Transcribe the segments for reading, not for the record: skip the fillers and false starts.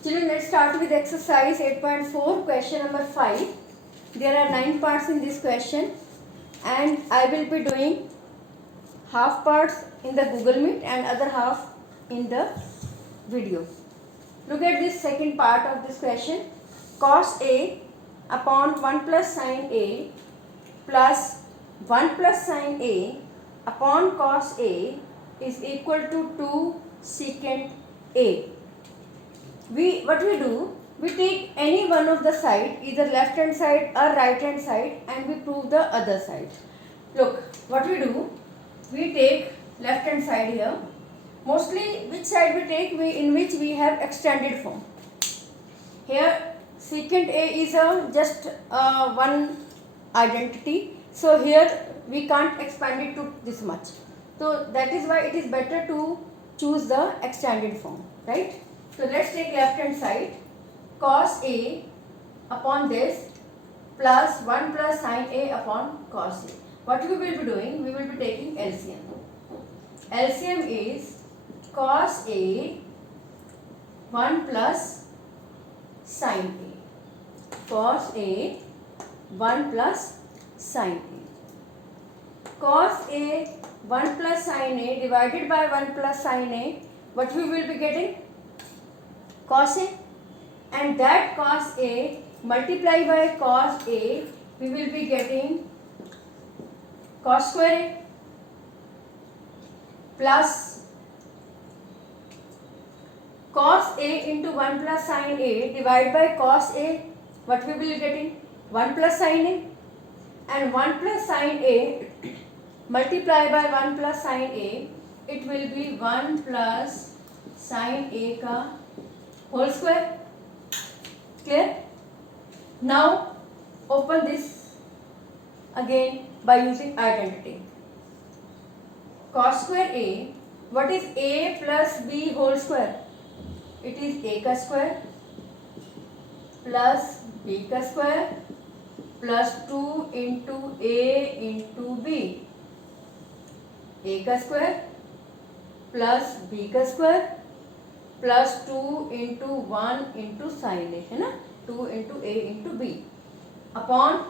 Children, let's start with exercise 8.4, question number 5. There are 9 parts in this question, and I will be doing half parts in the Google Meet and other half in the video. Look at this second part of this question. Cos A upon 1 plus sin A plus 1 plus sin A upon cos A is equal to 2 secant A. What we do, we take any one of the side, either left hand side or right hand side, and we prove the other side. Look, what we do, we take left hand side here. Mostly which side we take, in which we have extended form. Here secant A is just one identity, so here we can't expand it to this much. So that is why it is better to choose the extended form, right? So let's take left hand side. Cos A upon this plus 1 plus sin A upon cos A. What we will be doing? We will be taking LCM. LCM is cos A 1 plus sin A. Cos A 1 plus sin A. Cos A 1 plus sin A divided by 1 plus sin A. What we will be getting? Cos A, and that cos A multiplied by cos A, we will be getting cos square A plus cos A into 1 plus sin A divided by cos A. What we will be getting? 1 plus sin A, and 1 plus sin A multiplied by 1 plus sin A, it will be 1 plus sin A ka whole square. Clear? Now open this again by using identity. Cos square A, what is A plus B whole square? It is A ka square plus B ka square plus 2 into A into B. A ka square plus B ka square plus 2 into 1 into sin A, है ना? 2 into A into B upon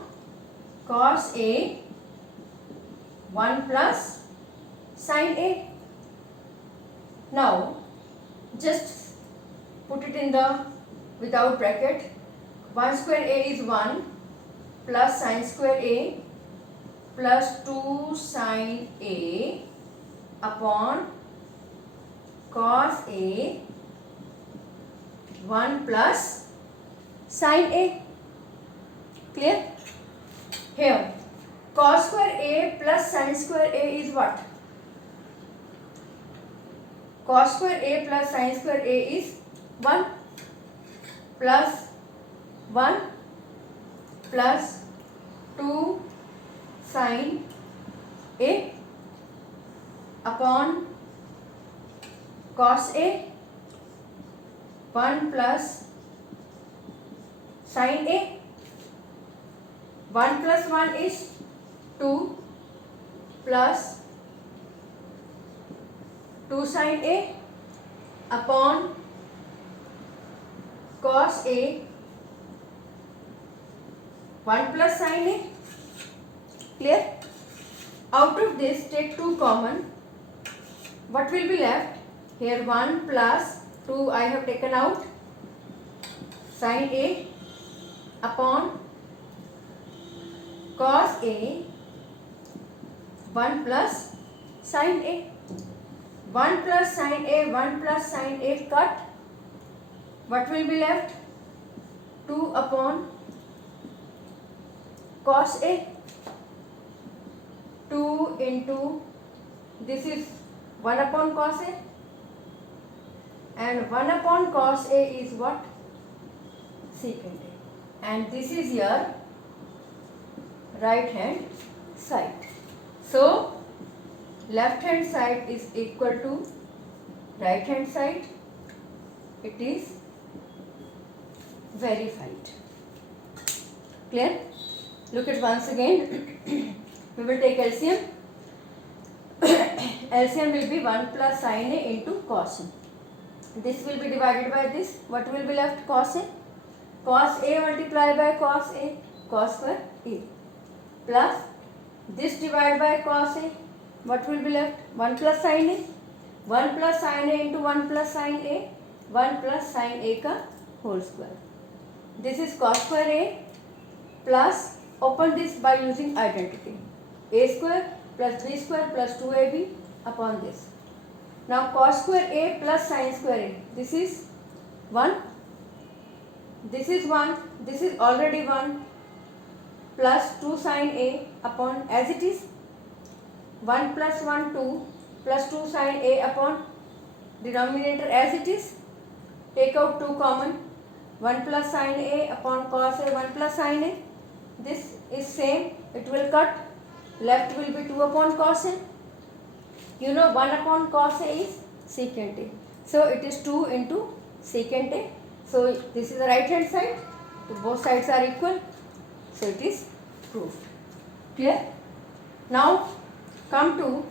cos A 1 plus sin A. Now just put it in the without bracket. 1 square A is 1 plus sin square A plus 2 sin A upon cos A 1 plus sin A. Clear? Here cos square A plus sin square A is what? Cos square A plus sin square A is 1 plus 1 plus 2 sin A upon cos A 1 plus sin A. 1 plus 1 is 2 plus 2 sin A upon cos A 1 plus sin A. Clear? Out of this take 2 common. What will be left? Here 1 plus 2 I have taken out, sin A upon cos A 1 plus sin A. 1 plus sin A, 1 plus sin A cut. What will be left? 2 upon cos A. 2 into, this is 1 upon cos A, and 1 upon cos A is what? Secant A, and this is your right hand side. So left hand side is equal to right hand side. It is verified. Clear? Look at once again. We will take LCM. LCM will be 1 plus sin A into cos A. This will be divided by this. What will be left? Cos A. Cos A multiplied by cos A, cos square A, plus this divided by cos A. What will be left? 1 plus sin A. 1 plus sin A into 1 plus sin A. 1 plus sin A का whole square. This is cos square A plus, open this by using identity. A square plus B square plus 2AB upon this. Now cos square A plus sin square A. This is 1. This is 1. This is already 1. Plus 2 sin A upon, as it is, 1 plus 1 2 plus 2 sin A upon denominator as it is. Take out 2 common. 1 plus sin A upon cos A, 1 plus sin A. This is same. It will cut. Left will be 2 upon cos A. You know 1 upon cos A is secant A. So it is 2 into secant A. So this is the right hand side. So both sides are equal. So it is proved. Clear? Now come to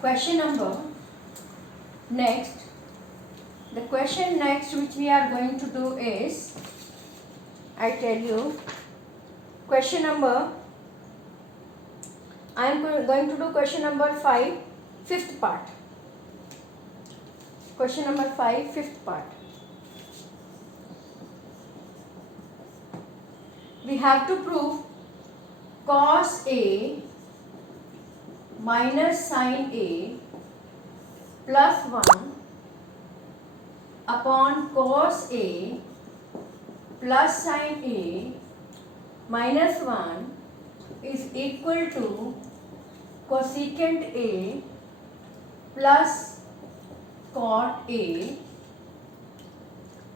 question number next. The question next which we are going to do is, I tell you, question number, I am going to do question number 5, fifth part. Question number 5, fifth part. We have to prove cos A minus sin A plus 1 upon cos A plus sin A minus 1 is equal to cosecant A plus cot A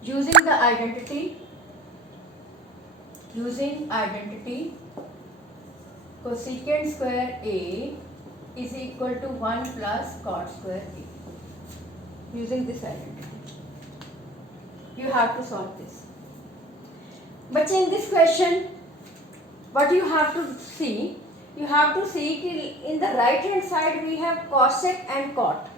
using the identity. Cosecant square A is equal to 1 plus cot square A. Using this identity, you have to solve this. But in this question, what you have to see, in the right hand side we have cosec and cot,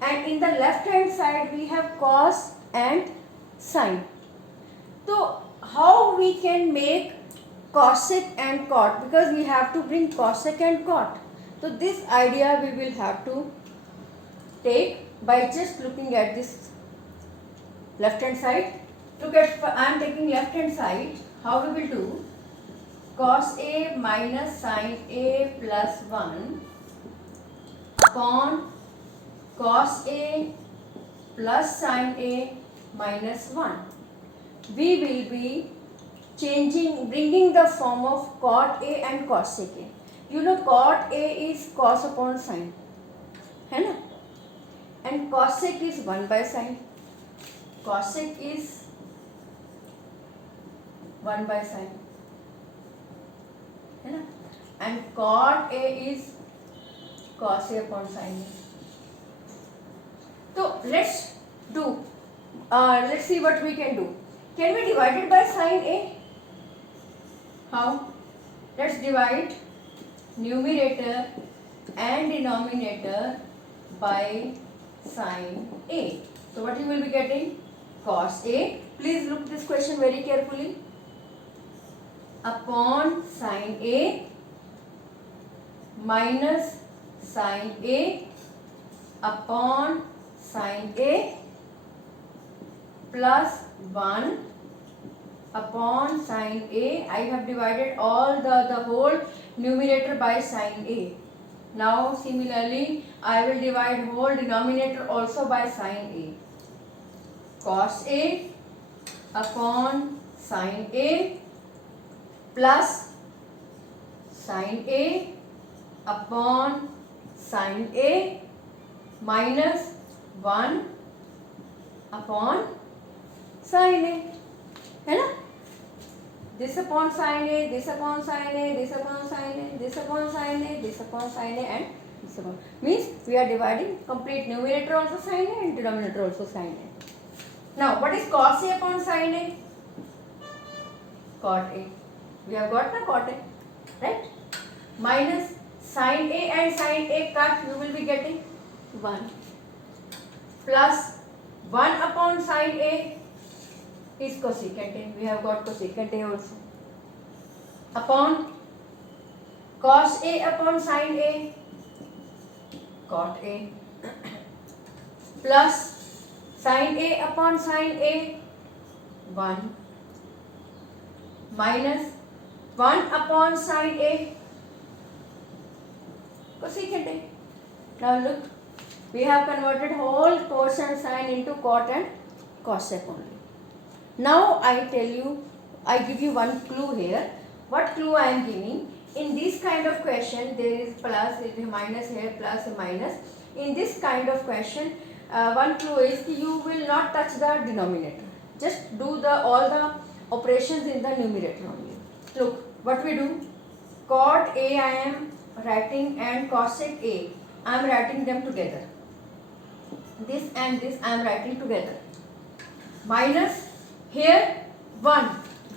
and in the left hand side we have cos and sin. So how we can make cosec and cot, because we have to bring cosec and cot. So this idea we will have to take by just looking at this left hand side. Look at, I am taking left hand side. How we will do? Cos A minus sin A plus 1 upon cos A plus sin A minus 1. We will be bringing the form of cot A and cosec A. You know cot A is cos upon sin, है ना? And cosec is 1 by sin. Cosec is 1 by sin, है ना? And cot A is cos A upon sin A. So let's do. Let's see what we can do. Can we divide it by sin A? How? Let's divide numerator and denominator by sin A. So what you will be getting? Cos A. Please look this question very carefully. Upon sin A minus sin A upon sin A plus 1 upon sin A. I have divided all the whole numerator by sin A. Now similarly I will divide whole denominator also by sin A. Cos A upon sin A plus sin A upon sin A minus 1 upon sin A, है ना? This upon sin A, this upon sin A, this upon sin A, this upon sin A, this upon sin A, and this upon. Means we are dividing complete numerator also sin A and denominator also sin A. Now what is cos A upon sin A? Cot A. We have got the cot A, right? Minus Sin A and sin A cut, you will be getting 1 plus 1 upon sin A is cosecant A. We have got cosecant A also. Upon cos A upon sin A, cot A, plus sin A upon sin A, 1 minus 1 upon sin A, cosecant A. Now look, we have converted whole cosine sine into cot and cosec only. Now I tell you, I give you one clue here. What clue I am giving? In this kind of question, there is plus, there is minus here, plus minus. In this kind of question, one clue is you will not touch the denominator. Just do all the operations in the numerator only. Look, what we do? Cot A I am writing and cosec A, I am writing them together. This and this I am writing together. Minus here 1.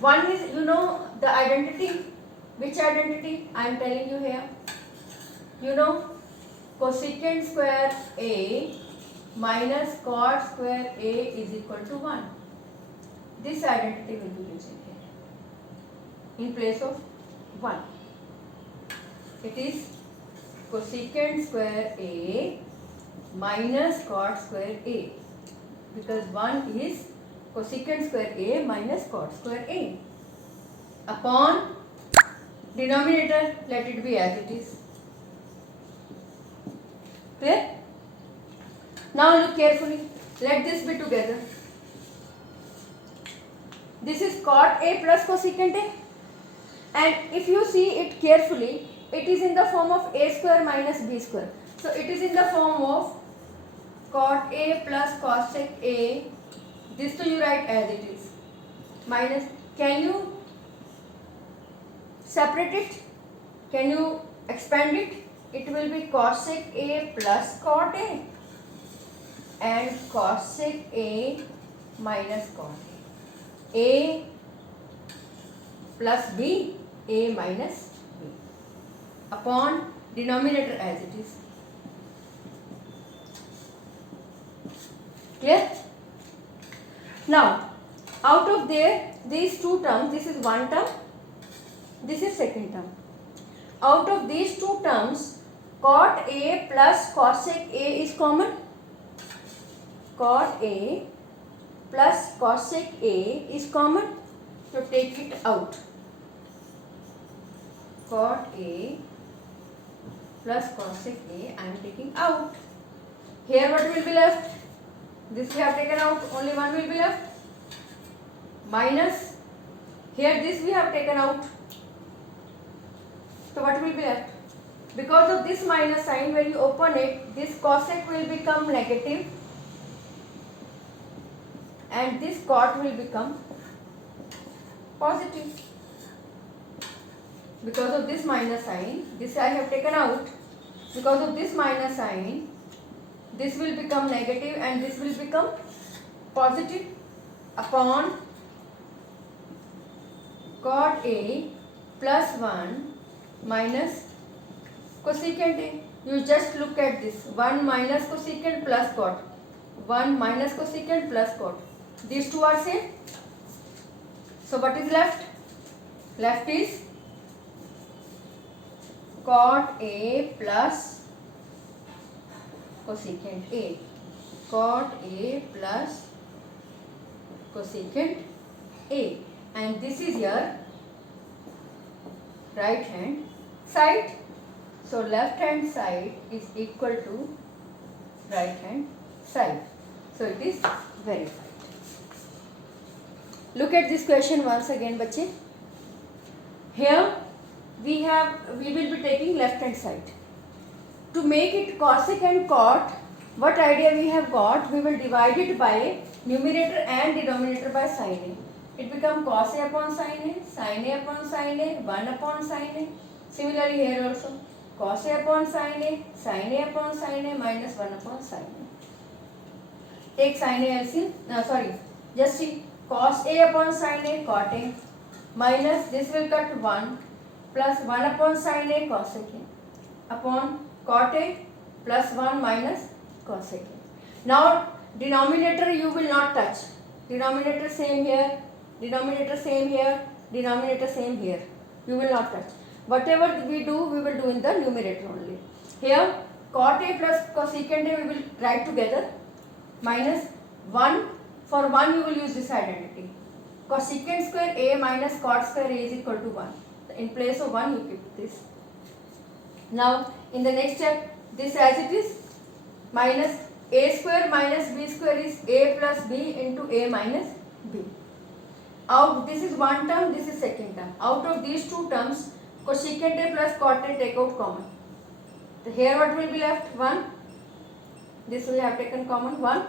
1 is, you know the identity. Which identity I am telling you here? You know cosecant square A minus cot square A is equal to 1. This identity will be using here in place of 1. It is cosecant square A minus cot square A, because 1 is cosecant square A minus cot square A upon denominator, let it be as it is. Clear? Now look carefully, let this be together. This is cot A plus cosecant A, and if you see it carefully, it is in the form of A square minus B square. So it is in the form of cot A plus cosec A. This to you write as it is. Minus, can you separate it? Can you expand it? It will be cosec A plus cot A and cosec A minus cot A. A plus B, A minus B upon denominator as it is. Clear? Now, out of there, these two terms, this is one term, this is second term. Out of these two terms, cot A plus cosec A is common. Cot A plus cosec A is common. So take it out. Cot A plus cosec A I am taking out. Here what will be left? This we have taken out, only one will be left. Minus, here this we have taken out. So what will be left? Because of this minus sign, when you open it, this cosec will become negative and this cot will become positive. Because of this minus sign, this I have taken out. Because of this minus sign, this will become negative and this will become positive upon cot A plus 1 minus cosecant A. You just look at this. 1 minus cosecant plus cot. 1 minus cosecant plus cot. These two are same. So what is left? Left is cot A plus cosecant A. Cot A plus cosecant A. And this is your right hand side. So left hand side is equal to right hand side. So it is verified. Look at this question once again, bache. Here we will be taking left hand side. To make it cosec and cot, what idea we have got? We will divide it by numerator and denominator by sin A. It becomes cos A upon sin A upon sin A, 1 upon sin A. Similarly here also, cos A upon sin A upon sin A minus 1 upon sin A. Take sin A LCM, just see, cos A upon sin A cot A minus this will cut 1 plus 1 upon sin A cosec A. upon cot A plus 1 minus cosec A. Now denominator you will not touch. Denominator same here, denominator same here, denominator same here. You will not touch. Whatever we do, we will do in the numerator only. Here cot A plus cosecant A we will write together, minus 1. For 1 you will use this identity. Cosecant square A minus cot square A is equal to 1. In place of 1 you keep this. Now in the next step, this as it is, minus A square minus B square is A plus B into A minus B. Out, this is one term, this is second term. Out of these two terms, cosecant A plus cot A take out common. So here what will be left? 1. This we have taken common, 1.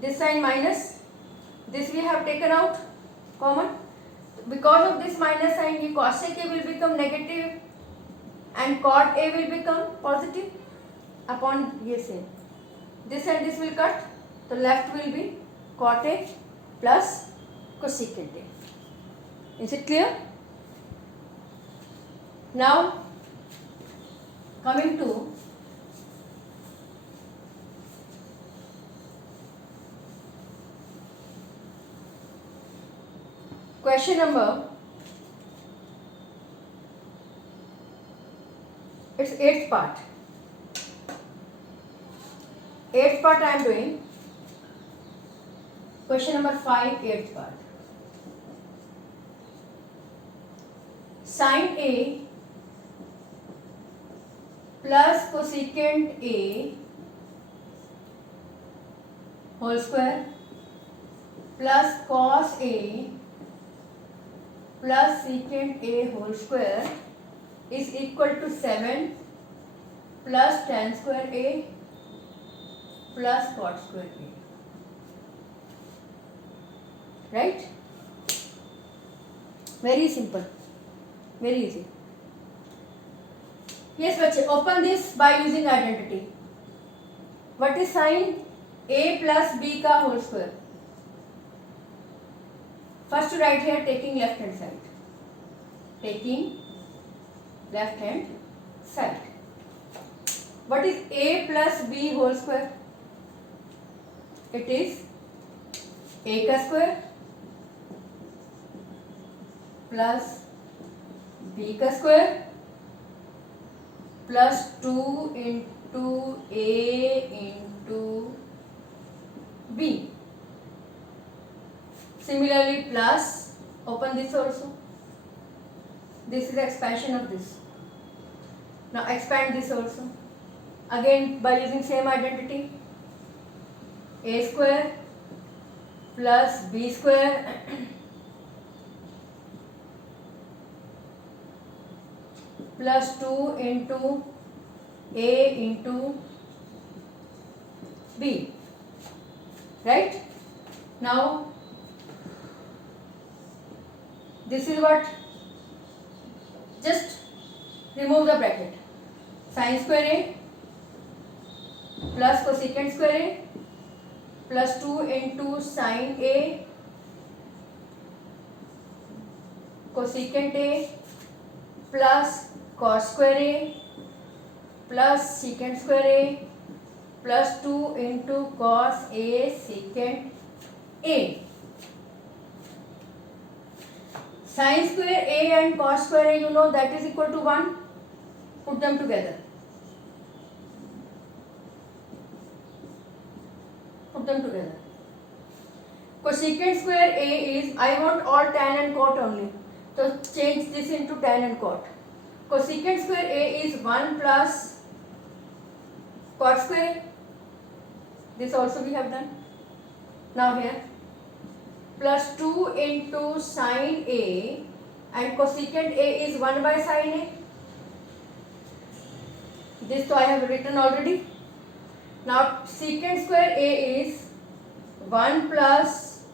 This sign minus, this we have taken out common. Because of this minus sign, the cosec A will become negative and cot A will become positive upon yes same. This and this will cut. So left will be cot A plus cosecant A. Is it clear? Now coming to question number, it's 8th part. 8th part I am doing. Question number 5, 8th part. Sin A plus cosecant A whole square plus cos A plus secant A whole square is equal to 7 plus tan square A plus cot square A. Right? Very simple. Very easy. Yes, बच्चे, open this by using identity. What is sin A plus B का whole square? First write here taking left hand side. Taking left hand side. What is A plus B whole square? It is A का square plus B का square plus 2 into A into B. Similarly plus, open this also. This is the expansion of this. Now expand this also. Again by using same identity. A square plus B square plus 2 into A into B. Right? Now this is what, just remove the bracket. Sin square A plus cosecant square A plus 2 into sin A cosecant A plus cos square A plus secant square A plus 2 into cos A secant A. Sin square A and cos square A, you know that is equal to 1. Put them together. Put them together. Cosecant square A is, I want all tan and cot only. So change this into tan and cot. Cosecant square A is 1 plus cot square A. This also we have done. Now here plus 2 into sin A and cosecant A is 1 by sin A. This I have written already. Now secant square A is 1 plus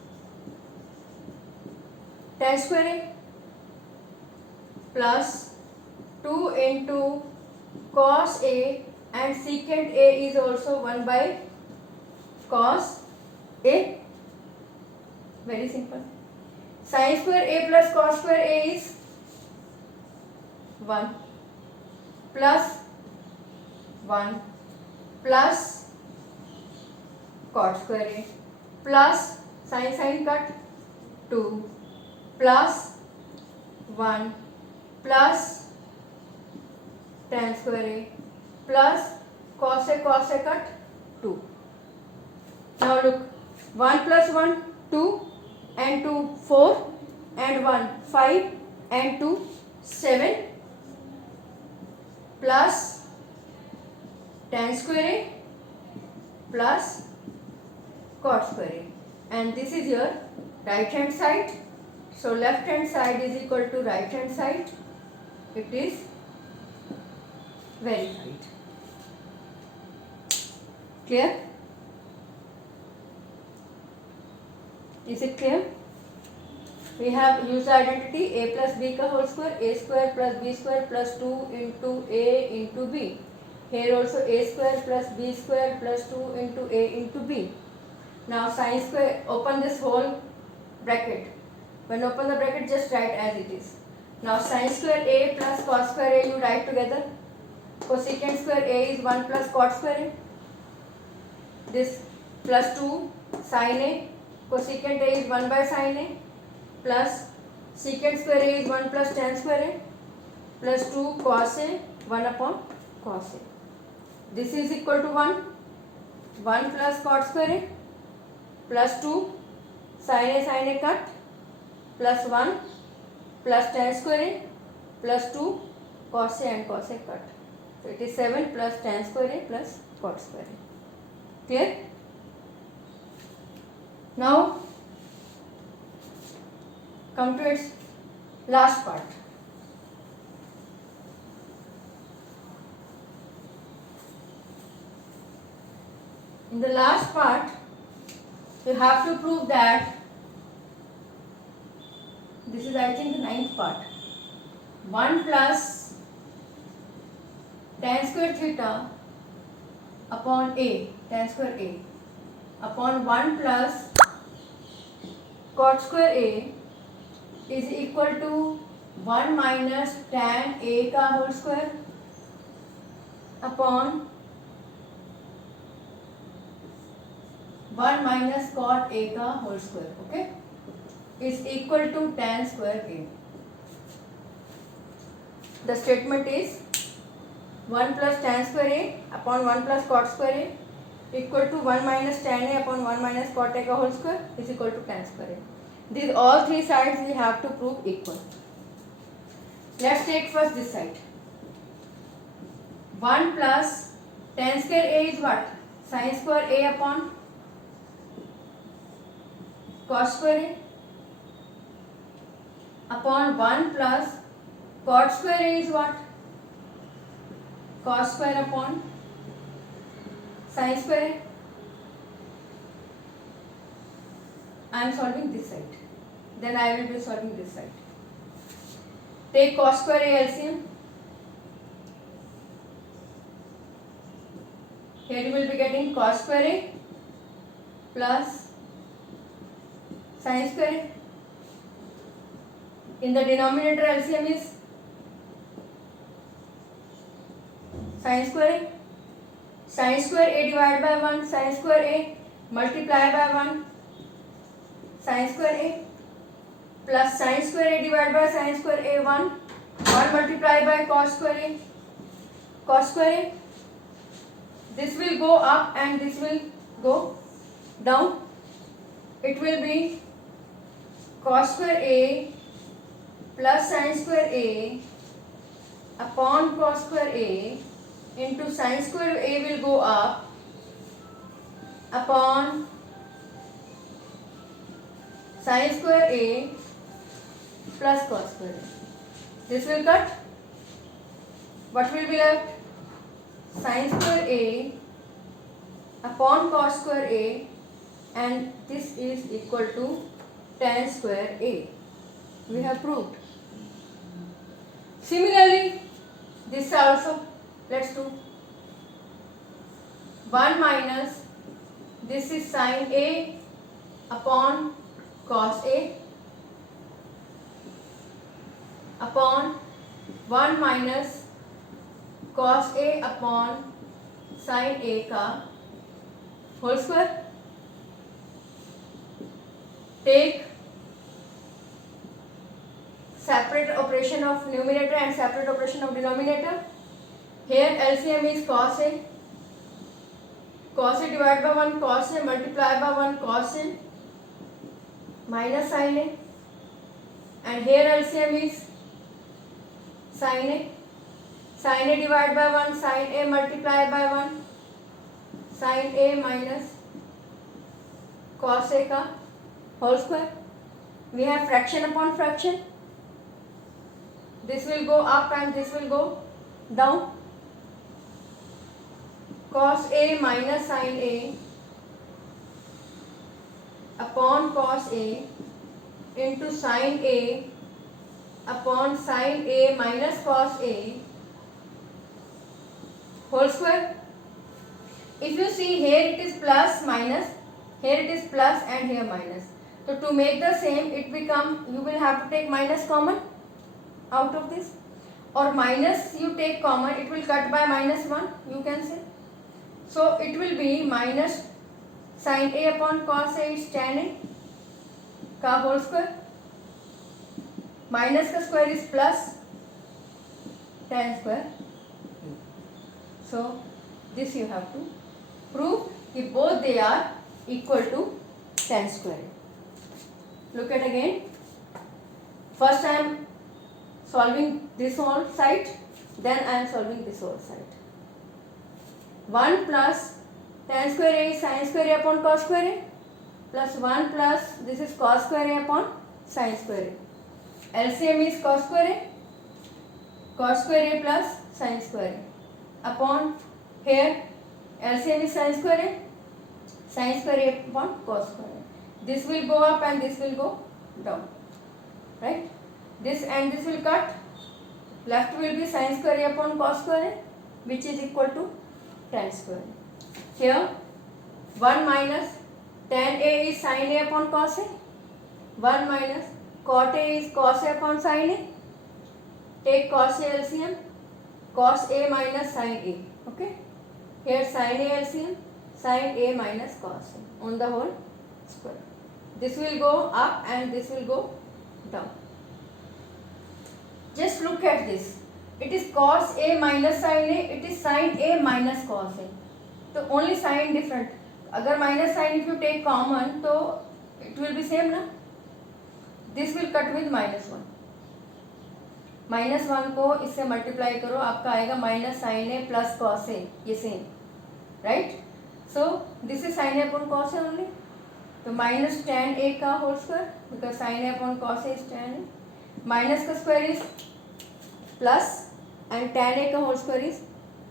tan square A plus 2 into cos A and secant A is also 1 by cos A. Very simple. Sin square A plus cos square A is 1 plus 1 plus cot square A plus sin cut 2 plus 1 plus tan square A plus cos A cut 2. Now look, 1 plus 1 2 and 2 4 and 1 5 and 2 7 plus tan square A plus cot square A, and this is your right hand side. So left hand side is equal to right hand side. It is verified. Clear? Is it clear? We have used the identity a plus b ka whole square, a square plus b square plus 2 into a into b. Here also a square plus b square plus 2 into a into b. Now sin square, open this whole bracket. When open the bracket, just write as it is. Now sin square a plus cos square a you write together. Cosecant square a is 1 plus cot square a. This plus 2 sin a. Cosecant a is 1 by sin a plus secant square a is 1 plus tan square a plus 2 cos a 1 upon cos a. This is equal to 1. 1 plus cot square a plus 2 sin a cut plus 1 plus tan square a plus 2 cos a and cos a cut. So it is 7 plus tan square a plus cot square a. Clear? Now come to its last part. In the last part, you have to prove that this is, I think, the ninth part. 1 plus tan square theta upon a, tan square a, upon 1 plus cot square a is equal to 1 minus tan a का whole square upon 1 minus cot a का whole square, okay, is equal to tan square a. The statement is 1 plus tan square a upon 1 plus cot square a equal to 1 minus tan a upon 1 minus cot a का whole square is equal to tan square a. These all three sides we have to prove equal. Let's take first this side. 1 plus tan square a is what? Sin square a upon cos square a upon 1 plus cot square a is what? Cos square upon sin square a. I am solving this side. Then I will be solving this side. Take cos square a LCM. Here you will be getting cos square a plus sin square a. In the denominator LCM is sin square a. Sin square a divided by 1, sin square a multiply by 1 sin square a plus sin square a divided by sin square a 1 multiplied by cos square a. Cos square a, this will go up and this will go down. It will be cos square a plus sin square a upon cos square a into sin square a will go up upon sin square a plus cos square a. This will cut. What will be left? Sin square a upon cos square a, and this is equal to tan square a. We have proved. Similarly, this also, let's do 1 minus, this is sin a upon cos a upon 1 minus cos a upon sine A का whole square. Take separate operation of numerator and separate operation of denominator. Here LCM is cos A. Cos A divided by 1 cos A multiplied by 1 cos A minus sin A. And here LCM is sin A. Sin A divided by 1 sin A multiplied by 1 sin A minus cos A ka whole square. We have fraction upon fraction. This will go up and this will go down. Cos A minus sin A upon cos A into sin A upon sin A minus cos A whole square. If you see, here it is plus minus, here it is plus and here minus. So to make the same, it become, you will have to take minus common out of this, or minus you take common, it will cut by minus 1, you can say. So it will be minus sin A upon cos A is tan A का whole square. Minus का square is plus tan square. So this you have to prove कि both they are equal to tan square. Look at again. First I am solving this whole side, then I am solving this whole side. 1 plus tan square A is sin square A upon cos square A plus 1 plus this is cos square A upon sin square A. LCM is cos square A plus sin square A upon here LCM is sin square A upon cos square A. This will go up and this will go down, right? This and this will cut. Left will be sin square A upon cos square A, which is equal to tan square A. Here 1 minus tan A is sin A upon cos A. 1 minus cot A is cos A upon sin A. Take cos A LCM. Cos A minus sin A. Okay. Here sin A LCM. Sin A minus cos A on the whole square. This will go up and this will go down. Just look at this. It is cos A minus sin A. It is sin A minus cos A. So only sign different. अगर minus sign if you take common, तो it will be same ना. This will cut with minus 1. -1 को इससे multiply करो, आपका आएगा minus sine A plus cos A, ये same, right. So this is sine A upon cos A only. तो minus tan A का whole square, because sine A upon cos A is tan A. Minus का square is plus and tan A का whole square is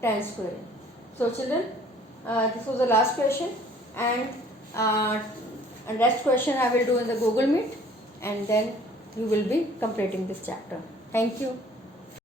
tan square. So children, this was the last question, and rest question I will do in the Google Meet, and then you will be completing this chapter. Thank you.